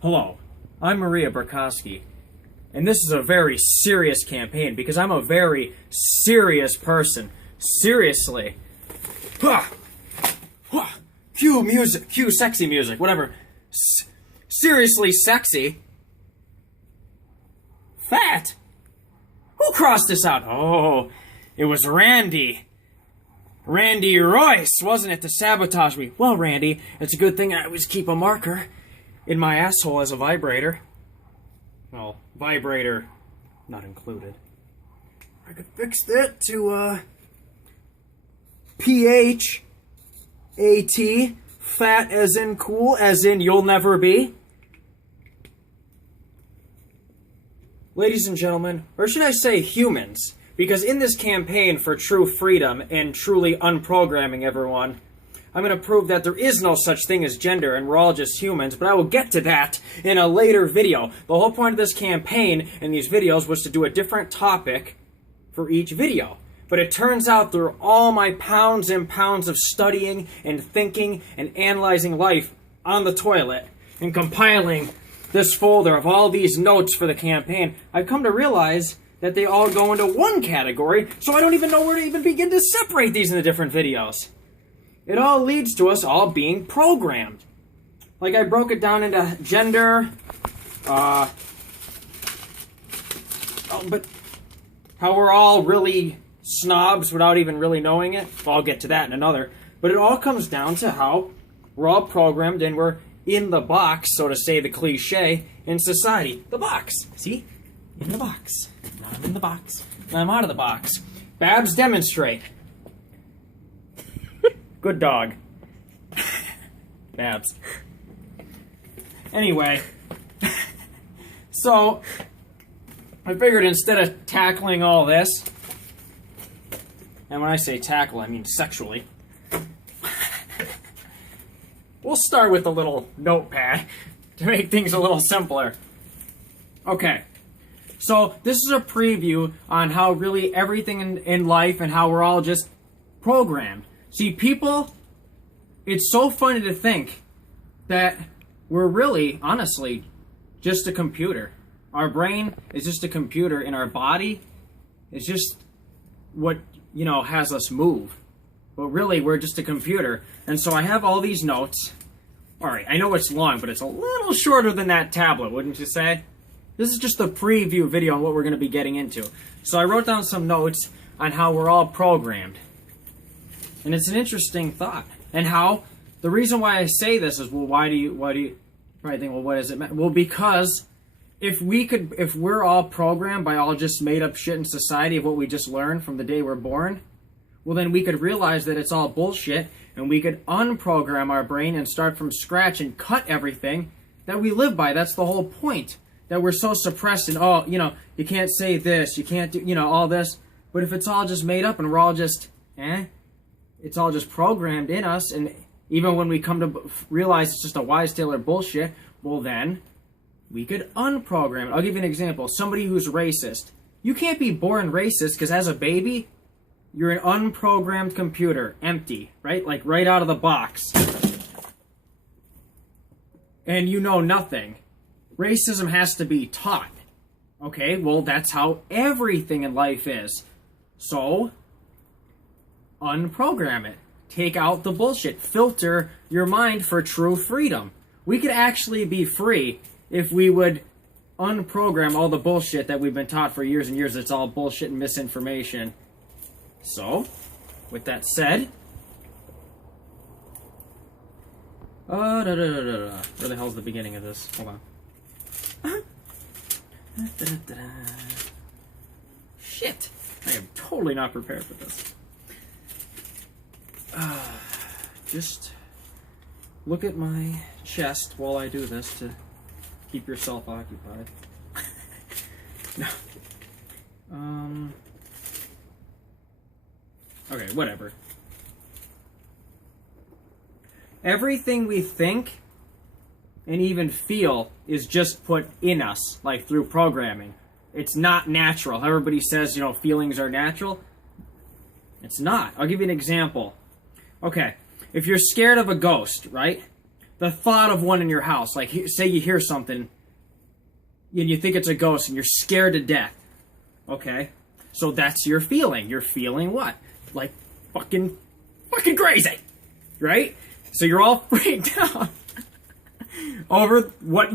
Hello, I'm Maria Berkosky, and this is a very serious campaign because I'm a very serious person. Seriously. Cue music, cue sexy music, whatever. Seriously sexy? Fat? Who crossed this out? Oh, it was Randy. Randy Royce, wasn't it, to sabotage me? Well, Randy, it's a good thing I always keep a marker in my asshole as a vibrator. Well, vibrator not included. I could fix that to, P-H-A-T, fat as in cool, as in you'll never be. Ladies and gentlemen, or should I say humans, because in this campaign for true freedom and truly unprogramming everyone, I'm going to prove that there is no such thing as gender and we're all just humans, but I will get to that in a later video. The whole point of this campaign and these videos was to do a different topic for each video. But it turns out through all my pounds and pounds of studying and thinking and analyzing life on the toilet and compiling this folder of all these notes for the campaign, I've come to realize that they all go into one category, so I don't even know where to even begin to separate these into different videos. It all leads to us all being programmed. Like I broke it down into gender, but how we're all really snobs without even really knowing it. Well, I'll get to that in another. But it all comes down to how we're all programmed and we're in the box, so to say the cliche, in society. The box. See? In the box. Now I'm in the box. Now I'm out of the box. Babs, demonstrate. Good dog. Babs. Anyway. So, I figured instead of tackling all this, and when I say tackle, I mean sexually, we'll start with a little notepad to make things a little simpler. Okay. So, this is a preview on how really everything in life and how we're all just programmed. See, people, it's so funny to think that we're really, honestly, just a computer. Our brain is just a computer, and our body is just what, you know, has us move. But really, we're just a computer. And so I have all these notes. All right, I know it's long, but it's a little shorter than that tablet, wouldn't you say? This is just a preview video on what we're going to be getting into. So I wrote down some notes on how we're all programmed. And it's an interesting thought. And how, the reason why I say this is, well, why do you probably think, well, what does it mean? Well, because if we're all programmed by all just made up shit in society of what we just learned from the day we're born, well, then we could realize that it's all bullshit and we could unprogram our brain and start from scratch and cut everything that we live by. That's the whole point. That we're so suppressed and, oh, you know, you can't say this, you can't do, you know, all this. But if it's all just made up and we're all just, it's all just programmed in us, and even when we come to realize it's just a wise tale or bullshit, well then, we could unprogram it. I'll give you an example. Somebody who's racist. You can't be born racist because as a baby, you're an unprogrammed computer, empty, right? Like right out of the box. And you know nothing. Racism has to be taught. Okay, well that's how everything in life is. So, unprogram it. Take out the bullshit. Filter your mind for true freedom. We could actually be free if we would unprogram all the bullshit that we've been taught for years and years. It's all bullshit and misinformation. So, with that said, where the hell's the beginning of this? Hold on. Shit. I am totally not prepared for this. Just look at my chest while I do this to keep yourself occupied. No. Okay, whatever. Everything we think and even feel is just put in us, like through programming. It's not natural. Everybody says, you know, feelings are natural. It's not. I'll give you an example. Okay, if you're scared of a ghost, right? the thought of one in your house. Like, say you hear something and you think it's a ghost and you're scared to death. Okay? So that's your feeling. You're feeling what? Like fucking crazy. Right? So you're all freaked out over what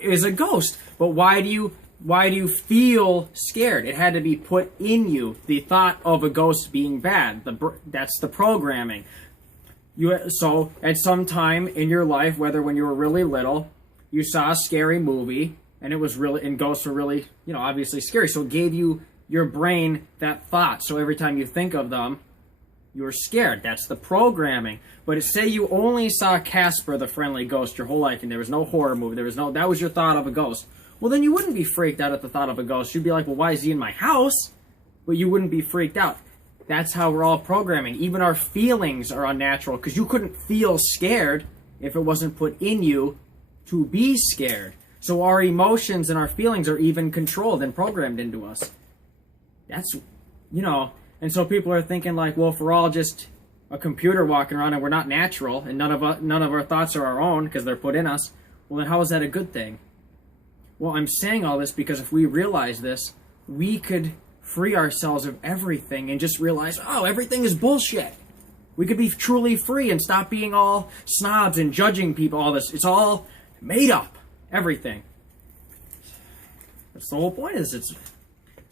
is a ghost. But why do you feel scared? It had to be put in you. The thought of a ghost being bad. That's the programming. So at some time in your life, whether when you were really little, you saw a scary movie, and ghosts were really, obviously scary. So it gave your brain that thought. So every time you think of them, you're scared. That's the programming. But say you only saw Casper the Friendly Ghost your whole life, and there was no horror movie, that was your thought of a ghost. Well, then you wouldn't be freaked out at the thought of a ghost. You'd be like, well, why is he in my house? But you wouldn't be freaked out. That's how we're all programming. Even our feelings are unnatural, because you couldn't feel scared if it wasn't put in you to be scared. So our emotions and our feelings are even controlled and programmed into us. That's, and so people are thinking like, well, if we're all just a computer walking around and we're not natural and none of our thoughts are our own because they're put in us, well, then how is that a good thing? Well, I'm saying all this because if we realize this, we could free ourselves of everything and just realize, oh, everything is bullshit. We could be truly free and stop being all snobs and judging people, all this. It's all made up. Everything. That's the whole point is it's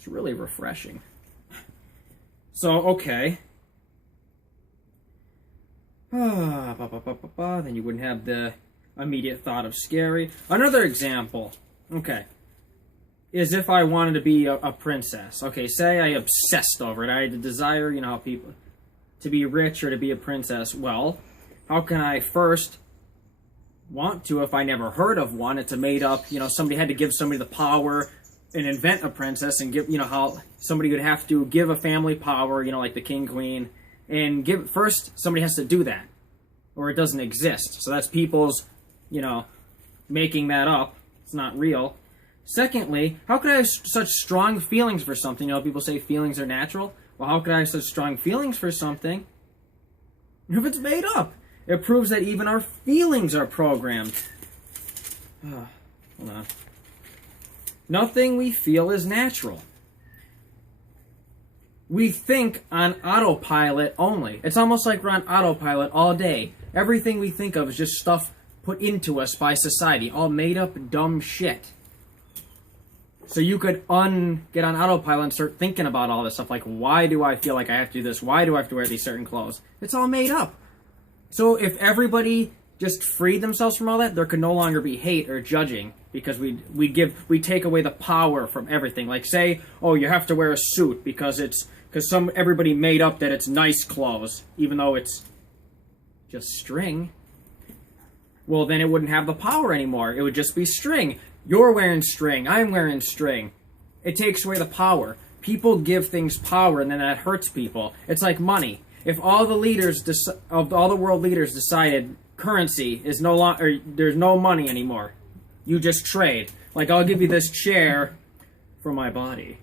really refreshing. So, okay. Then you wouldn't have the immediate thought of scary. Another example, okay, is if I wanted to be a princess. Okay, say I obsessed over it. I had a desire, how people, to be rich or to be a princess. Well, how can I first want to if I never heard of one? It's a made up, somebody had to give somebody the power and invent a princess and give, how somebody would have to give a family power, like the king, queen, and first somebody has to do that or it doesn't exist. So that's people's, making that up. It's not real. Secondly, how could I have such strong feelings for something? People say feelings are natural. Well, how could I have such strong feelings for something if it's made up? It proves that even our feelings are programmed. Hold on. Nothing we feel is natural. We think on autopilot only. It's almost like we're on autopilot all day. Everything we think of is just stuff put into us by society. All made up dumb shit. So you could get on autopilot and start thinking about all this stuff. Like, why do I feel like I have to do this? Why do I have to wear these certain clothes? It's all made up. So if everybody just freed themselves from all that, there could no longer be hate or judging because we take away the power from everything. Like say, oh, you have to wear a suit because everybody made up that it's nice clothes, even though it's just string. Well, then it wouldn't have the power anymore. It would just be string. You're wearing string. I'm wearing string. It takes away the power. People give things power, and then that hurts people. It's like money. If all the leaders all the world leaders decided currency is no longer, there's no money anymore, you just trade. Like, I'll give you this chair for my body.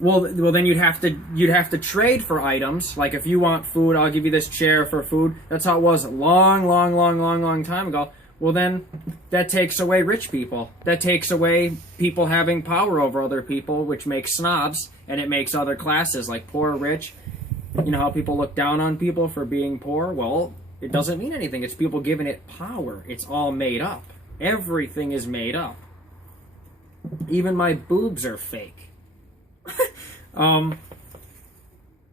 Well, then you'd have to trade for items. Like if you want food, I'll give you this chair for food. That's how it was a long time ago. Well, then that takes away rich people. That takes away people having power over other people, which makes snobs, and it makes other classes like poor, rich. You know how people look down on people for being poor? Well, it doesn't mean anything. It's people giving it power. It's all made up. Everything is made up. Even my boobs are fake.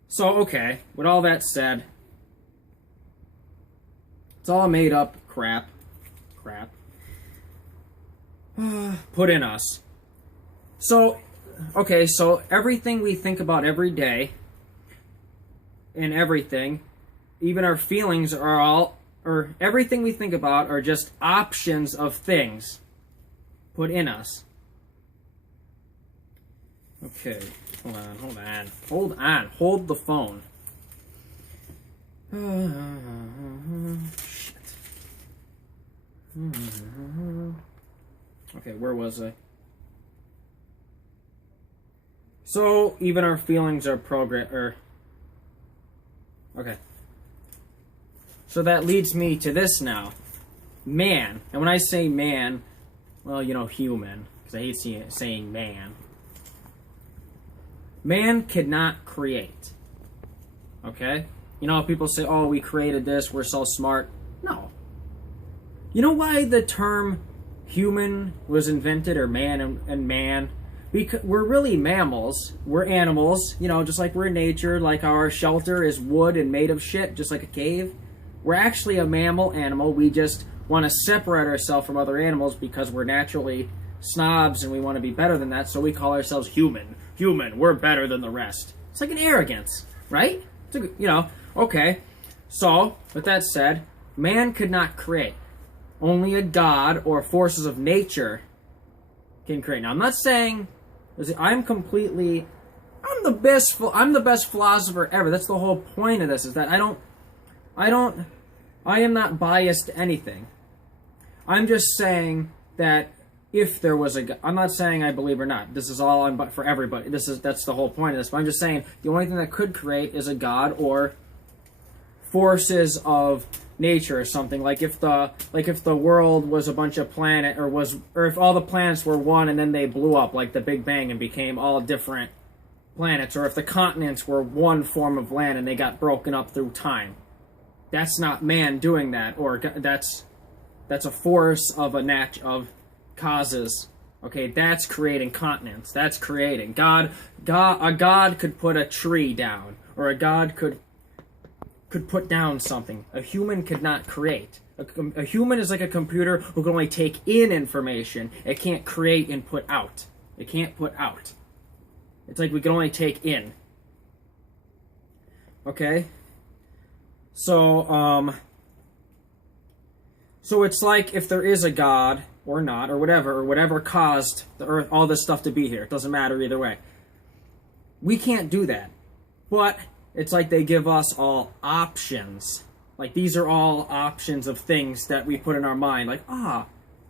So, okay, with all that said, it's all made up crap put in us. So, okay, so everything we think about every day and everything, even our feelings or everything we think about are just options of things put in us. Okay, hold the phone. Shit. Okay, where was I? So, even our feelings are okay. So that leads me to this now. Man. And when I say man, well, you know, human, because I hate saying man. Man cannot create. Okay? You know, people say, oh, we created this, we're so smart. No. You know why the term human was invented, or man and man? Because we're really mammals. We're animals, you know, just like we're in nature, like our shelter is wood and made of shit, just like a cave. We're actually a mammal animal. We just want to separate ourselves from other animals because we're naturally snobs and we want to be better than that, so we call ourselves human. Human, we're better than the rest. It's like an arrogance, right? It's a, you know, okay. So, with that said, man could not create. Only a god or forces of nature can create. Now, I'm not saying I'm the best philosopher ever. That's the whole point of this, is that I am not biased to anything. I'm just saying that if there was a God, I'm not saying I believe or not. This is all but for everybody. That's the whole point of this. But I'm just saying the only thing that could create is a God or forces of nature or something. Like if the world was a bunch of planet or if all the planets were one and then they blew up like the Big Bang and became all different planets, or if the continents were one form of land and they got broken up through time. That's not man doing that, or that's a force of of causes. Okay, that's creating continents. That's creating. A god could put a tree down, or a god could put down something. A human could not create. A human is like a computer who can only take in information. It can't create and put out. It can't put out. It's like we can only take in. Okay? So it's like if there is a God or not, or whatever caused the earth, all this stuff to be here. It doesn't matter either way. We can't do that. But it's like they give us all options. Like these are all options of things that we put in our mind. Like,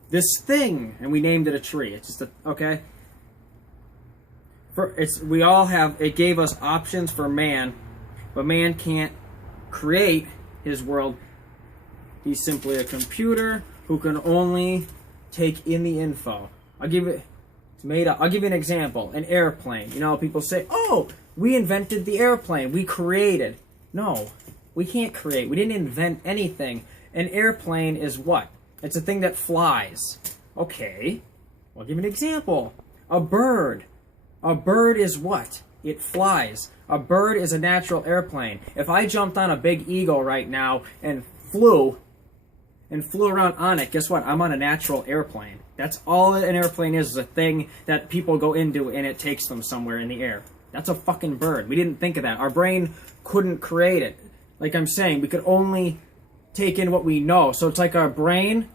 this thing, and we named it a tree. It's just okay. It gave us options for man, but man can't create his world. He's simply a computer who can only take in the info. It's made up. I'll give you an example. An airplane. You know, people say, oh, we invented the airplane. We created. No, we can't create. We didn't invent anything. An airplane is what? It's a thing that flies. Okay, I'll give you an example. A bird. A bird is what? It flies. A bird is a natural airplane. If I jumped on a big eagle right now and flew around on it, guess what? I'm on a natural airplane. That's all an airplane is a thing that people go into and it takes them somewhere in the air. That's a fucking bird. We didn't think of that. Our brain couldn't create it. Like I'm saying, we could only take in what we know. So it's like our brain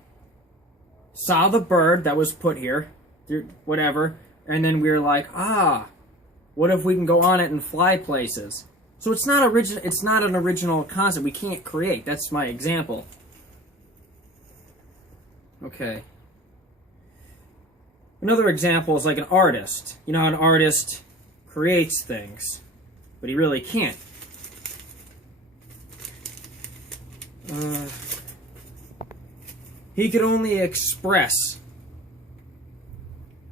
saw the bird that was put here, whatever, and then we were like, what if we can go on it and fly places? So it's not an original concept. We can't create. That's my example. Okay. Another example is like an artist. You know how an artist creates things, but he really can't. He could only express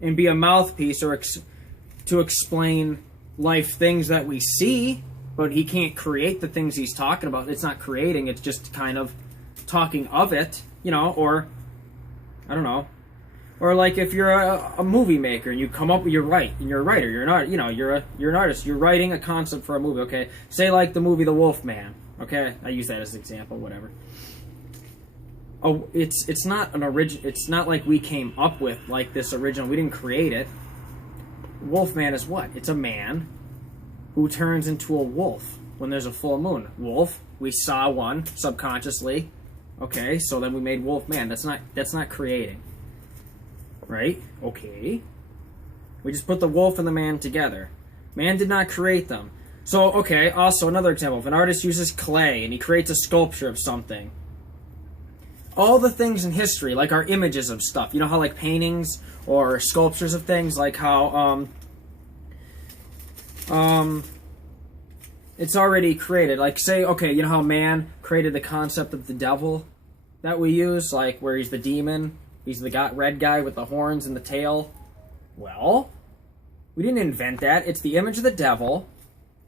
and be a mouthpiece to explain life things that we see, but he can't create the things he's talking about. It's not creating, it's just kind of talking of it, you know, or I don't know. Or like if you're a movie maker and you come up with, you're a writer, you're not, you know, you're an artist, you're writing a concept for a movie, okay? Say like the movie The Wolf Man, okay? I use that as an example, whatever. Oh, it's not an original. It's not like we came up with like this original. We didn't create it. Wolfman is what? It's a man who turns into a wolf when there's a full moon. Wolf. We saw one subconsciously. Okay, so then we made Wolfman. That's not creating, right? Okay. We just put the wolf and the man together. Man did not create them. So okay. Also another example: if an artist uses clay and he creates a sculpture of something. All the things in history, like our images of stuff. You know how like paintings or sculptures of things, like how it's already created. Like, say, okay, you know how man created the concept of the devil that we use, like where he's the demon, he's the red guy with the horns and the tail. Well, we didn't invent that. It's the image of the devil.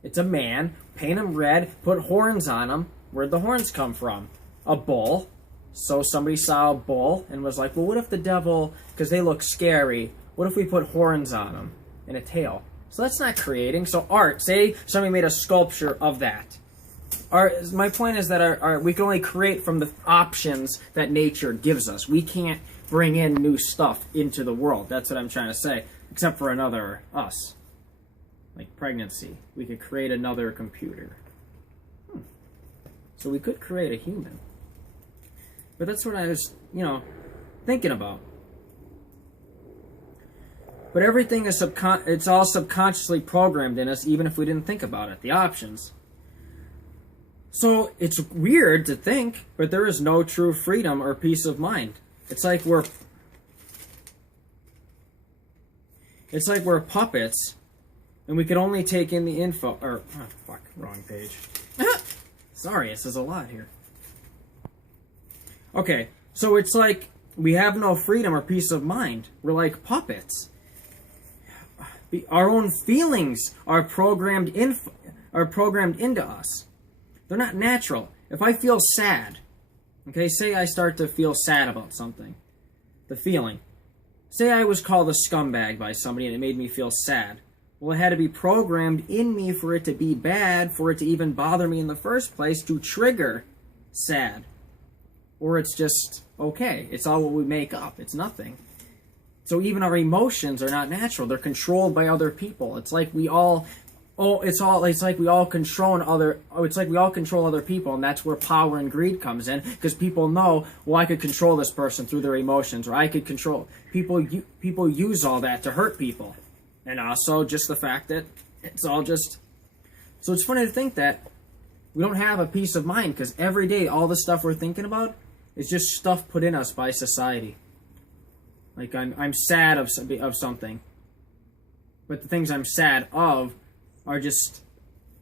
It's a man. Paint him red. Put horns on him. Where'd the horns come from? A bull. So somebody saw a bull and was like, well, what if the devil, because they look scary, what if we put horns on him and a tail? So that's not creating. So art, say somebody made a sculpture of that. My point is that we can only create from the options that nature gives us. We can't bring in new stuff into the world. That's what I'm trying to say. Except for another us. Like pregnancy. We could create another computer. So we could create a human. But that's what I was, thinking about. But everything is it's all subconsciously programmed in us, even if we didn't think about it. The options. So it's weird to think, but there is no true freedom or peace of mind. It's like we're puppets, and we can only take in the info. Wrong page. Sorry, this is a lot here. Okay, so it's like we have no freedom or peace of mind. We're like puppets. Our own feelings are programmed into us. They're not natural. If I feel sad, okay, say I start to feel sad about something, the feeling. Say I was called a scumbag by somebody and it made me feel sad. Well, it had to be programmed in me for it to be bad, for it to even bother me in the first place, to trigger sad. Or it's just okay. It's all what we make up. It's nothing. So even our emotions are not natural. They're controlled by other people. It's like we all control other people, and that's where power and greed comes in, because people know, well, I could control this person through their emotions, or I could control people use all that to hurt people. And also just the fact that it's all just, so it's funny to think that we don't have a peace of mind, because every day all the stuff we're thinking about is just stuff put in us by society. Like I'm sad of something, but the things I'm sad of are just,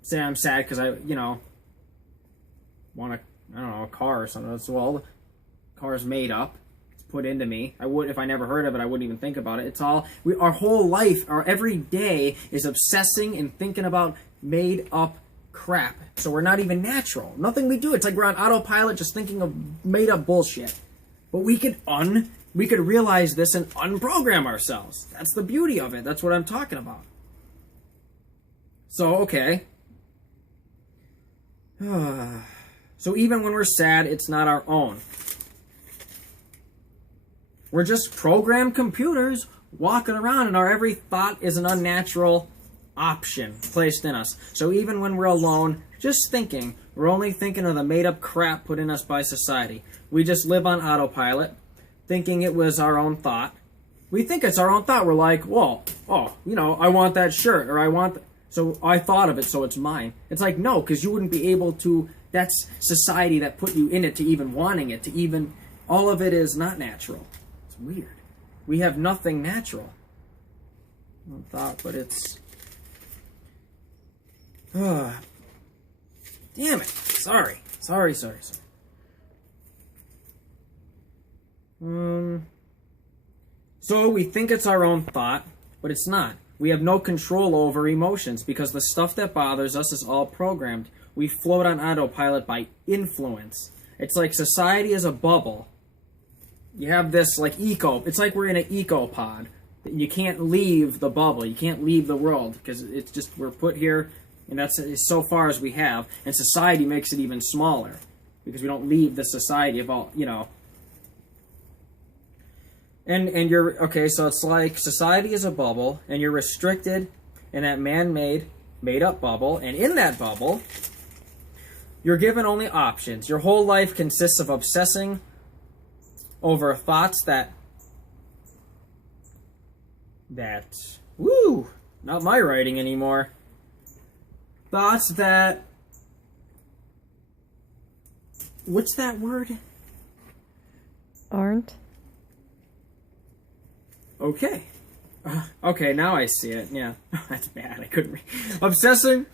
say I'm sad because I want a car or something. That's, well, the car's made up. It's put into me. If I never heard of it, I wouldn't even think about it. It's all, our whole life, our every day is obsessing and thinking about made up crap. So we're not even natural. Nothing we do. It's like we're on autopilot just thinking of made up bullshit. But we could realize this and unprogram ourselves. That's the beauty of it. That's what I'm talking about. So, okay. So even when we're sad, it's not our own. We're just programmed computers walking around, and our every thought is an unnatural option placed in us. So even when we're alone, just thinking, we're only thinking of the made-up crap put in us by society. We just live on autopilot, thinking it was our own thought. We think it's our own thought. We're like, well, I want that shirt, or so I thought of it, so it's mine. It's like, no, because you wouldn't be able to, that's society that put you in it to even wanting it, to even, all of it is not natural. It's weird. We have nothing natural. I thought, but it's, damn it. Sorry. So we think it's our own thought, but it's not. We have no control over emotions because the stuff that bothers us is all programmed. We float on autopilot by influence. It's like society is a bubble. You have this like it's like we're in an eco pod. You can't leave the bubble. You can't leave the world because it's just, we're put here, and that's so far as we have. And society makes it even smaller because we don't leave the society of all, And you're, okay, so it's like society is a bubble, and you're restricted in that man-made, made-up bubble, and in that bubble, you're given only options. Your whole life consists of obsessing over thoughts that, not my writing anymore. Thoughts that, what's that word? Aren't. Okay. Okay, now I see it. Yeah. That's bad. I couldn't read. Obsessing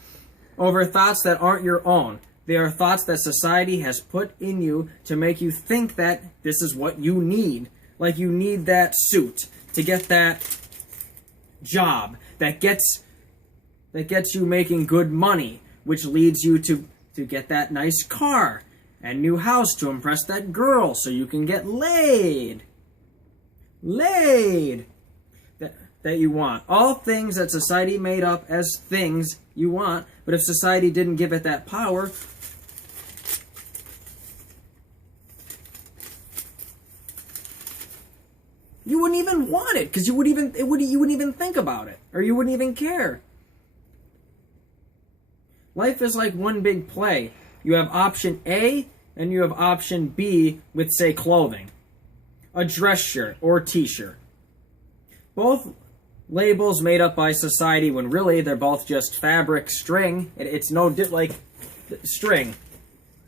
over thoughts that aren't your own. They are thoughts that society has put in you to make you think that this is what you need. Like you need that suit to get that job that gets you making good money, which leads you to get that nice car and new house to impress that girl so you can get laid. That you want. All things that society made up as things you want, but if society didn't give it that power, you wouldn't even want it, because you wouldn't even think about it, or you wouldn't even care. Life is like one big play. You have option A and you have option B with, say, clothing, a dress shirt or t-shirt. Both labels made up by society when really they're both just fabric, string. It's no like string.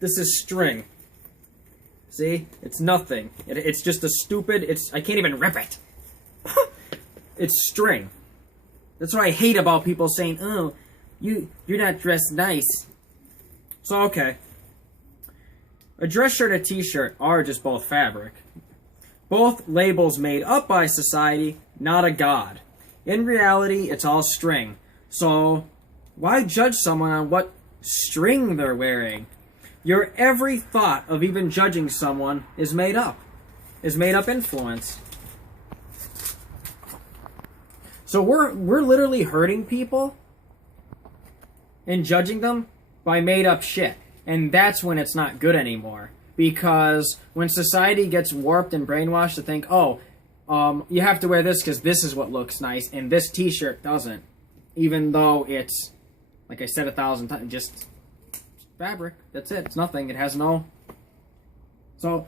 This is string. See? It's nothing. It's just a stupid, I can't even rip it. It's string. That's what I hate about people saying, oh, you're not dressed nice. So, okay. A dress shirt and a t-shirt are just both fabric. Both labels made up by society, not a god. In reality, it's all string. So, why judge someone on what string they're wearing? Your every thought of even judging someone is made up. Is made up influence. So we're literally hurting people and judging them by made up shit. And that's when it's not good anymore. Because when society gets warped and brainwashed to think, oh, you have to wear this because this is what looks nice, and this t-shirt doesn't. Even though it's, like I said 1,000 times, just fabric. That's it. It's nothing. It has no... So,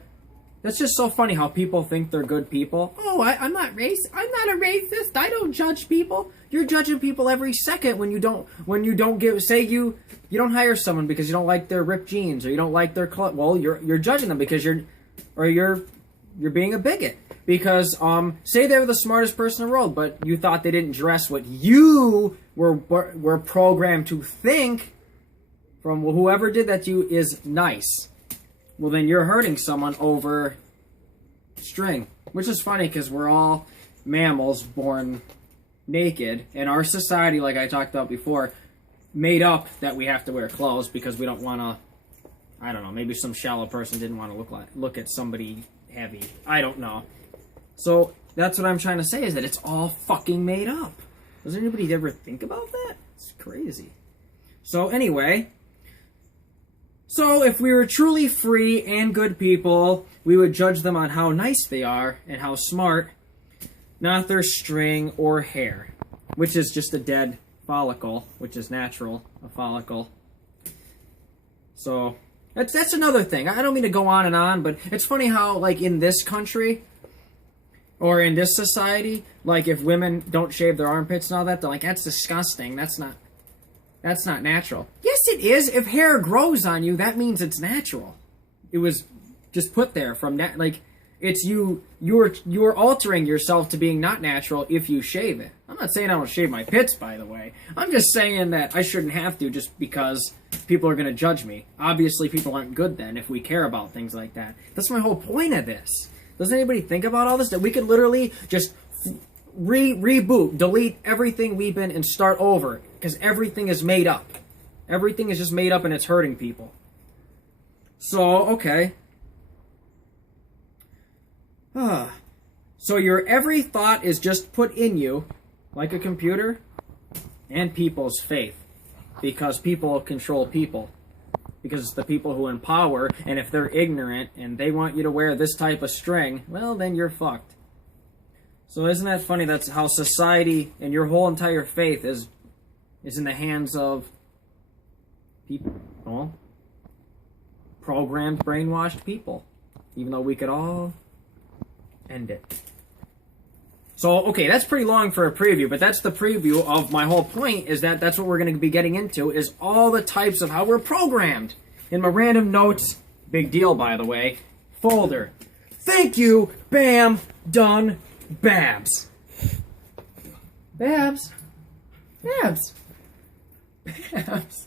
that's just so funny how people think they're good people. Oh, I'm not a racist. I don't judge people. You're judging people every second when you don't you don't hire someone because you don't like their ripped jeans or you don't like their clothes. Well, you're judging them because you're being a bigot. Because say they were the smartest person in the world, but you thought they didn't dress what you were programmed to think from whoever did that to you is nice. Well, then you're hurting someone over string. Which is funny because we're all mammals born naked. And our society, like I talked about before, made up that we have to wear clothes because we don't want to... I don't know, maybe some shallow person didn't want to look at somebody heavy. I don't know. So, that's what I'm trying to say, is that it's all fucking made up. Does anybody ever think about that? It's crazy. So, anyway... So, if we were truly free and good people, we would judge them on how nice they are and how smart, not their string or hair, which is just a dead follicle, which is natural, a follicle. So, that's another thing. I don't mean to go on, but it's funny how, like, in this country, or in this society, like, if women don't shave their armpits and all that, they're like, that's disgusting, that's not natural. Yes, it is. If hair grows on you, that means it's natural. It was just put there from that. Like, it's you're altering yourself to being not natural if you shave it. I'm not saying I don't shave my pits, by the way. I'm just saying that I shouldn't have to just because people are going to judge me. Obviously, people aren't good then if we care about things like that. That's my whole point of this. Doesn't anybody think about all this? That we could literally just reboot, delete everything we've been, and start over. Because everything is made up. Everything is just made up and it's hurting people. So, okay. So your every thought is just put in you, like a computer, and people's faith. Because people control people. Because it's the people who empower, and if they're ignorant and they want you to wear this type of string, well, then you're fucked. So isn't that funny? That's how society and your whole entire faith is in the hands of people, well, programmed, brainwashed people. Even though we could all end it. So, okay, that's pretty long for a preview, but that's the preview of my whole point, is that that's what we're going to be getting into, is all the types of how we're programmed. In my random notes, big deal, by the way, folder. Thank you, bam, done, Babs. Babs. Babs. Babs.